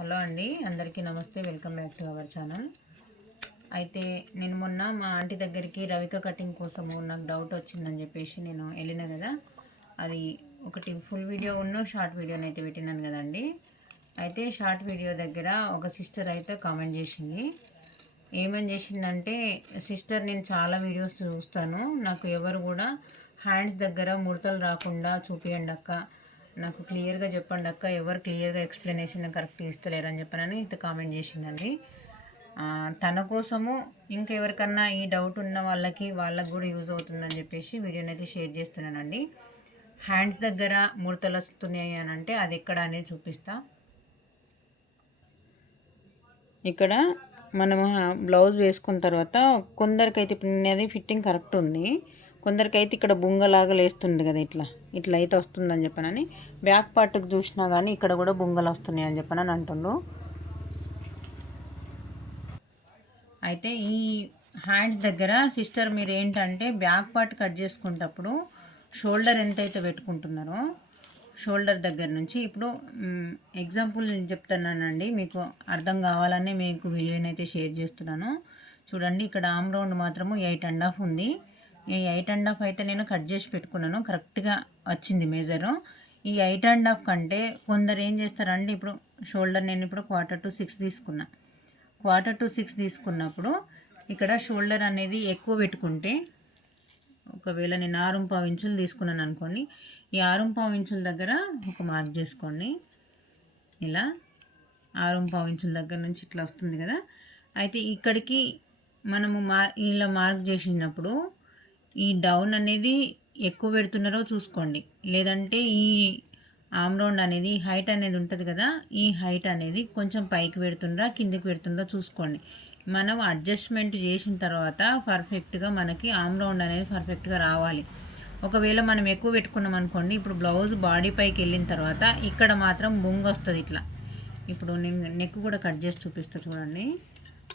Hello అండి, అందరికీ నమస్తే. Welcome back to our channel. అయితే నేను మొన్న మా ఆంటీ దగ్గరికి రవిక కటింగ్ కోసము నాకు డౌట్ వచ్చిందని చెప్పేసి నేను వెళ్ళిన కదా. అది ఒకటి ఫుల్ వీడియో షార్ట్ వీడియోని అయితే పెట్టినాను కదండి. అయితే షార్ట్ వీడియో దగ్గర ఒక సిస్టర్ అయితే కామెంట్ చేసింది. ఏమని చేసిందంటే, సిస్టర్ నేను చాలా వీడియోస్ చూస్తాను, నాకు ఎవరు కూడా హ్యాండ్స్ దగ్గర ముడతలు రాకుండా చూపియండి అక్క, నాకు క్లియర్గా చెప్పండి అక్క, ఎవరు క్లియర్గా ఎక్స్ప్లెనేషన్ కరెక్ట్గా ఇస్తలేరని చెప్పనని ఇంత కామెంట్ చేసిందండి. తన కోసము ఇంకెవరికన్నా ఈ డౌట్ ఉన్న వాళ్ళకి కూడా యూజ్ అవుతుందని చెప్పేసి వీడియోని అయితే షేర్ చేస్తున్నానండి. హ్యాండ్స్ దగ్గర ముడతలు వస్తున్నాయి అని అంటే అది ఎక్కడ అనేది చూపిస్తా. ఇక్కడ మనము బ్లౌజ్ వేసుకున్న తర్వాత కొందరికైతే ఇప్పుడు ఫిట్టింగ్ కరెక్ట్ ఉంది, కొందరికైతే ఇక్కడ బుంగలాగా లేస్తుంది కదా, ఇట్లా ఇట్లా అయితే వస్తుందని చెప్పనని బ్యాక్ పార్ట్కి చూసినా కానీ ఇక్కడ కూడా బుంగలు వస్తున్నాయి అని చెప్పనని అంటుండ్రు. అయితే ఈ హ్యాండ్స్ దగ్గర సిస్టర్ మీరు ఏంటంటే బ్యాక్ పార్ట్ కట్ చేసుకునేటప్పుడు షోల్డర్ ఎంతైతే పెట్టుకుంటున్నారో షోల్డర్ దగ్గర నుంచి ఇప్పుడు ఎగ్జాంపుల్ నేను చెప్తున్నానండి, మీకు అర్థం కావాలని మీకు వీడియోని అయితే షేర్ చేస్తున్నాను. చూడండి, ఇక్కడ ఆమ్ రౌండ్ మాత్రము 8.5 ఉంది. ఈ 8.5 అయితే నేను కట్ చేసి పెట్టుకున్నాను, కరెక్ట్గా వచ్చింది మెజరు. ఈ 8.5 కంటే కొందరు ఏం చేస్తారంటే, ఇప్పుడు షోల్డర్ నేను ఇప్పుడు 1/4 to 6 తీసుకున్నా. 1/4 to 6 తీసుకున్నప్పుడు ఇక్కడ షోల్డర్ అనేది ఎక్కువ పెట్టుకుంటే, ఒకవేళ నేను 6.5 ఇంచులు తీసుకున్నాను అనుకోండి, ఈ 6.5 ఇంచుల దగ్గర ఒక మార్క్ చేసుకోండి. ఇలా 6.5 ఇంచుల దగ్గర నుంచి ఇట్లా వస్తుంది కదా. అయితే ఇక్కడికి మనము ఇలా మార్క్ చేసినప్పుడు ఈ డౌన్ అనేది ఎక్కువ పెడుతున్నారో చూసుకోండి, లేదంటే ఈ ఆమ్ రౌండ్ అనేది హైట్ అనేది ఉంటుంది కదా, ఈ హైట్ అనేది కొంచెం పైకి పెడుతుండ్రా కిందకి పెడుతుండ్రా చూసుకోండి. మనం అడ్జస్ట్మెంట్ చేసిన తర్వాత పర్ఫెక్ట్గా మనకి ఆమ్ రౌండ్ అనేది పర్ఫెక్ట్గా రావాలి. ఒకవేళ మనం ఎక్కువ పెట్టుకున్నాం అనుకోండి, ఇప్పుడు బ్లౌజ్ బాడీ పైకి వెళ్ళిన తర్వాత ఇక్కడ మాత్రం బొంగ వస్తుంది ఇట్లా. ఇప్పుడు నేను నెక్ కూడా కట్ చేసి చూపిస్తాను చూడండి.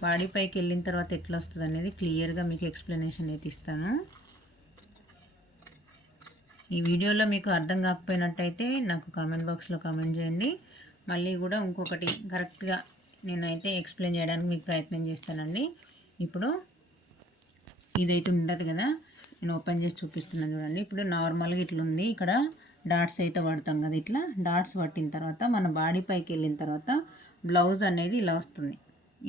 బాడీ పైకి వెళ్ళిన తర్వాత ఎట్లా వస్తుంది అనేది క్లియర్గా మీకు ఎక్స్ప్లెనేషన్ అయితే ఇస్తాను. ఈ వీడియోలో మీకు అర్థం కాకపోయినట్టయితే నాకు కామెంట్ బాక్స్లో కామెంట్ చేయండి. మళ్ళీ కూడా ఇంకొకటి కరెక్ట్గా నేనైతే ఎక్స్ప్లెయిన్ చేయడానికి మీకు ప్రయత్నం చేస్తానండి. ఇప్పుడు ఇదైతే ఉండదు కదా, నేను ఓపెన్ చేసి చూపిస్తున్నాను చూడండి. ఇప్పుడు నార్మల్గా ఇట్లా ఉంది, ఇక్కడ డాట్స్ అయితే పడతాం కదా, ఇట్లా డాట్స్ పట్టిన తర్వాత మన బాడీ పైకి వెళ్ళిన తర్వాత బ్లౌజ్ అనేది ఇలా వస్తుంది,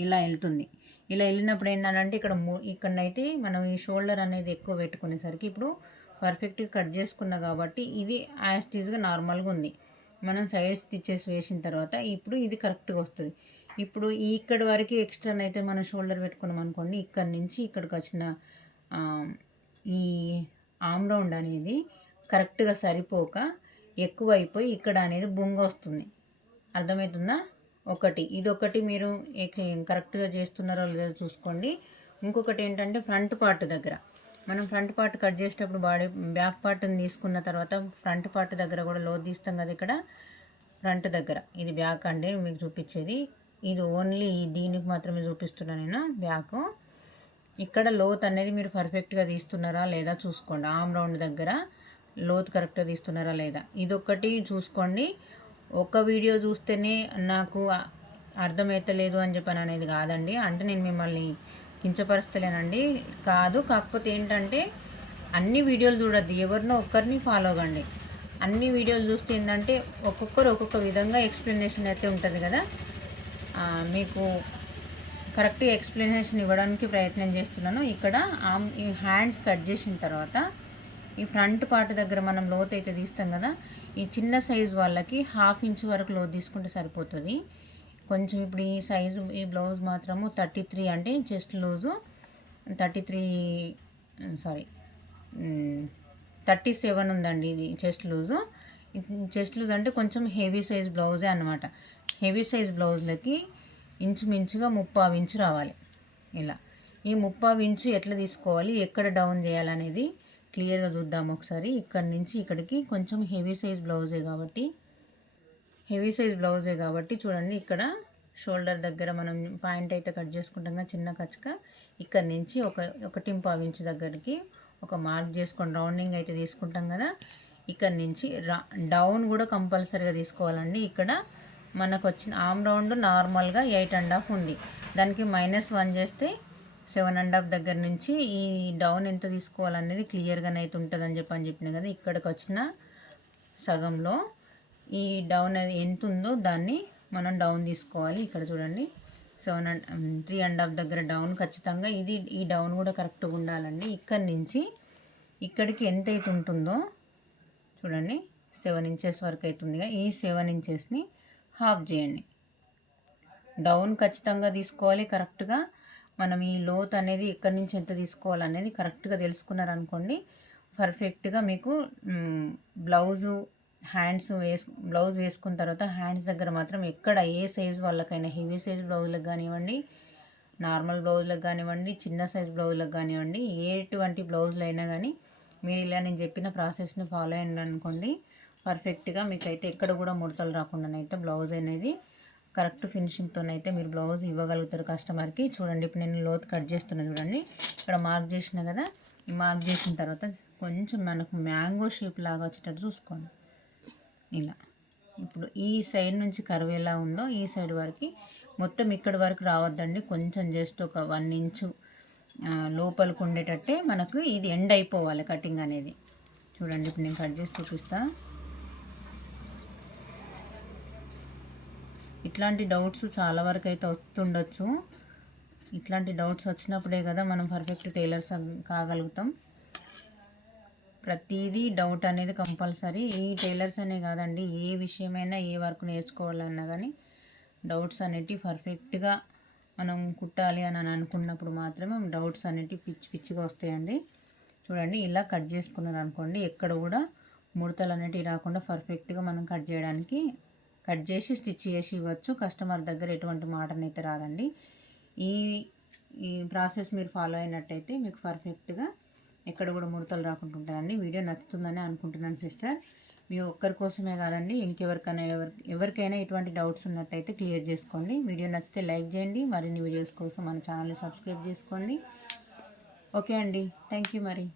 ఇలా వెళ్తుంది. ఇలా వెళ్ళినప్పుడు ఏంటంటే ఇక్కడనైతే మనం ఈ షోల్డర్ అనేది ఎక్కువ పెట్టుకునేసరికి ఇప్పుడు పర్ఫెక్ట్గా కట్ చేసుకున్నా కాబట్టి ఇది యాస్టీజ్గా నార్మల్గా ఉంది. మనం సైడ్ స్టిచెస్ వేసిన తర్వాత ఇప్పుడు ఇది కరెక్ట్గా వస్తుంది. ఇప్పుడు ఇక్కడి వరకు ఎక్స్ట్రా అయితే మనం షోల్డర్ పెట్టుకున్నాం అనుకోండి, ఇక్కడ నుంచి ఇక్కడికి వచ్చిన ఈ ఆమ్ రౌండ్ అనేది కరెక్ట్గా సరిపోక ఎక్కువ అయిపోయి ఇక్కడ అనేది బొంగ వస్తుంది. అర్థమవుతుందా? ఇదొకటి మీరు కరెక్ట్గా చేస్తున్నారో లేదో చూసుకోండి. ఇంకొకటి ఏంటంటే ఫ్రంట్ పార్ట్ దగ్గర మనం ఫ్రంట్ పార్ట్ కట్ చేసేటప్పుడు బ్యాక్ పార్ట్ని తీసుకున్న తర్వాత ఫ్రంట్ పార్ట్ దగ్గర కూడా లోతు తీస్తాం కదా. ఇక్కడ ఫ్రంట్ దగ్గర ఇది బ్యాక్ అండి మీకు చూపించేది, ఇది ఓన్లీ దీనికి మాత్రమే చూపిస్తున్నాను నేను బ్యాక్. ఇక్కడ లోత్ అనేది మీరు పర్ఫెక్ట్గా తీస్తున్నారా లేదా చూసుకోండి. ఆమ్ రౌండ్ దగ్గర లోత్ కరెక్ట్గా తీస్తున్నారా లేదా ఇదొక్కటి చూసుకోండి. ఒక వీడియో చూస్తేనే నాకు అర్థమవుతలేదు అని చెప్పని అనేది కాదండి, అంటే నేను మిమ్మల్ని కించపరుస్తలేనండి కాదు. కాకపోతే ఏంటంటే అన్ని వీడియోలు చూడద్దు, ఎవరినో ఒక్కరిని ఫాలో అవ్వండి. అన్ని వీడియోలు చూస్తే ఏంటంటే ఒక్కొక్కరు ఒక్కొక్క విధంగా ఎక్స్ప్లెనేషన్ అయితే ఉంటుంది కదా, మీకు కరెక్ట్గా ఎక్స్ప్లెనేషన్ ఇవ్వడానికి ప్రయత్నం చేస్తున్నాను. ఇక్కడ ఈ హ్యాండ్స్ కట్ చేసిన తర్వాత ఈ ఫ్రంట్ పార్ట్ దగ్గర మనం లోతు అయితే తీస్తాం కదా, ఈ చిన్న సైజు వాళ్ళకి 1/2 ఇంచ్ వరకు లోతు తీసుకుంటే సరిపోతుంది. కొంచెం ఇప్పుడు ఈ సైజు ఈ బ్లౌజ్ మాత్రము 33 అంటే చెస్ట్ లూజు 37 ఉందండి. ఇది చెస్ట్ లూజు. చెస్ట్ లూజ్ అంటే కొంచెం హెవీ సైజ్ బ్లౌజే అనమాట. హెవీ సైజ్ బ్లౌజ్లకి ఇంచుమించుగా 3/4 ఇంచు రావాలి. ఇలా ఈ 3/4 ఇంచు ఎట్లా తీసుకోవాలి, ఎక్కడ డౌన్ చేయాలనేది క్లియర్గా చూద్దాం ఒకసారి. ఇక్కడ నుంచి ఇక్కడికి కొంచెం హెవీ సైజ్ బ్లౌజే కాబట్టి చూడండి, ఇక్కడ షోల్డర్ దగ్గర మనం పాయింట్ అయితే కట్ చేసుకుంటాం కదా చిన్న కచ్చక, ఇక్కడ నుంచి 1.5 ఇంచు దగ్గరికి ఒక మార్క్ చేసుకొని రౌండింగ్ అయితే తీసుకుంటాం కదా. ఇక్కడ నుంచి డౌన్ కూడా కంపల్సరీగా తీసుకోవాలండి. ఇక్కడ మనకు వచ్చిన ఆమ్ రౌండ్ నార్మల్గా 8.5 ఉంది. దానికి -1 చేస్తే 7.5 దగ్గర నుంచి ఈ డౌన్ ఎంత తీసుకోవాలనేది క్లియర్గానే అయితే ఉంటుందని చెప్పిన కదా. ఇక్కడికి వచ్చిన సగంలో ఈ డౌన్ అది ఎంత ఉందో దాన్ని మనం డౌన్ తీసుకోవాలి. ఇక్కడ చూడండి 3.5 దగ్గర డౌన్ ఖచ్చితంగా ఈ డౌన్ కూడా కరెక్ట్గా ఉండాలండి. ఇక్కడి నుంచి ఇక్కడికి ఎంత అయితే ఉంటుందో చూడండి 7 ఇంచెస్ వరకు అవుతుందిగా. ఈ 7 ఇంచెస్ని హాఫ్ చేయండి. డౌన్ ఖచ్చితంగా తీసుకోవాలి కరెక్ట్గా. మనం ఈ లోత్ అనేది ఎక్కడి నుంచి ఎంత తీసుకోవాలనేది కరెక్ట్గా తెలుసుకున్నారనుకోండి, పర్ఫెక్ట్గా మీకు బ్లౌజ్ వేసుకున్న తర్వాత హ్యాండ్స్ దగ్గర మాత్రం ఎక్కడ ఏ సైజు వాళ్ళకైనా హెవీ సైజ్ బ్లౌజ్లకు కానివ్వండి, నార్మల్ బ్లౌజ్లకు కానివ్వండి, చిన్న సైజ్ బ్లౌజ్లకు కానివ్వండి, ఎటువంటి బ్లౌజులు అయినా కానీ మీరు ఇలా నేను చెప్పిన ప్రాసెస్ని ఫాలో అయ్యండి అనుకోండి, పర్ఫెక్ట్గా మీకైతే ఎక్కడ కూడా ముడతలు రాకుండానైతే బ్లౌజ్ అనేది కరెక్ట్ ఫినిషింగ్తోనైతే మీరు బ్లౌజ్ ఇవ్వగలుగుతారు కస్టమర్కి. చూడండి ఇప్పుడు నేను లోతు కట్ చేస్తున్నాను చూడండి. ఇక్కడ మార్క్ చేసిన కదా, ఈ మార్క్ చేసిన తర్వాత కొంచెం మనకు మ్యాంగో షేప్ లాగా వచ్చేటట్టు చూసుకోండి. ఇలా ఇప్పుడు ఈ సైడ్ నుంచి కర్వ్ ఎలా ఉందో ఈ సైడ్ వరకు మొత్తం ఇక్కడి వరకు రావద్దండి. కొంచెం జస్ట్ ఒక 1 ఇంచు లోపలికి ఉండేటట్టే మనకు ఇది ఎండ్ అయిపోవాలి కటింగ్ అనేది. చూడండి ఇప్పుడు నేను కట్ చేసి చూపిస్తాను. ఇట్లాంటి డౌట్స్ చాలా వరకు అయితే వస్తుండొచ్చు. ఇట్లాంటి డౌట్స్ వచ్చినప్పుడే కదా మనం పర్ఫెక్ట్ టైలర్స్ కాగలుగుతాం. ప్రతిదీ డౌట్ అనేది కంపల్సరీ. ఈ టైలర్స్ అనే కాదండి, ఏ విషయమైనా ఏ వర్క్ నేర్చుకోవాలన్నా కానీ డౌట్స్ అనేటివి పర్ఫెక్ట్గా మనం కుట్టాలి అని అనుకున్నప్పుడు మాత్రమే డౌట్స్ అనేటివి పిచ్చిగా వస్తాయండి. చూడండి ఇలా కట్ చేసుకున్నారు అనుకోండి, ఎక్కడ కూడా ముడతలు అనేటివి రాకుండా పర్ఫెక్ట్గా మనం కట్ చేసి స్టిచ్ చేసి ఇవ్వచ్చు. కస్టమర్ దగ్గర ఎటువంటి మాటనైతే రాదండి. ఈ ప్రాసెస్ మీరు ఫాలో అయినట్టయితే మీకు పర్ఫెక్ట్గా ఎక్కడ కూడా ముడతలు రాకుండా ఉంటాయండి. వీడియో నచ్చుతుందని అనుకుంటున్నాను సిస్టర్. మీ ఒక్కరి కోసమే కాదండి, ఎవరికైనా ఇటువంటి డౌట్స్ ఉన్నట్టయితే క్లియర్ చేసుకోండి. వీడియో నచ్చితే లైక్ చేయండి. మరిన్ని వీడియోస్ కోసం మన ఛానల్ని సబ్స్క్రైబ్ చేసుకోండి. ఓకే అండి, థ్యాంక్ యూ మరి.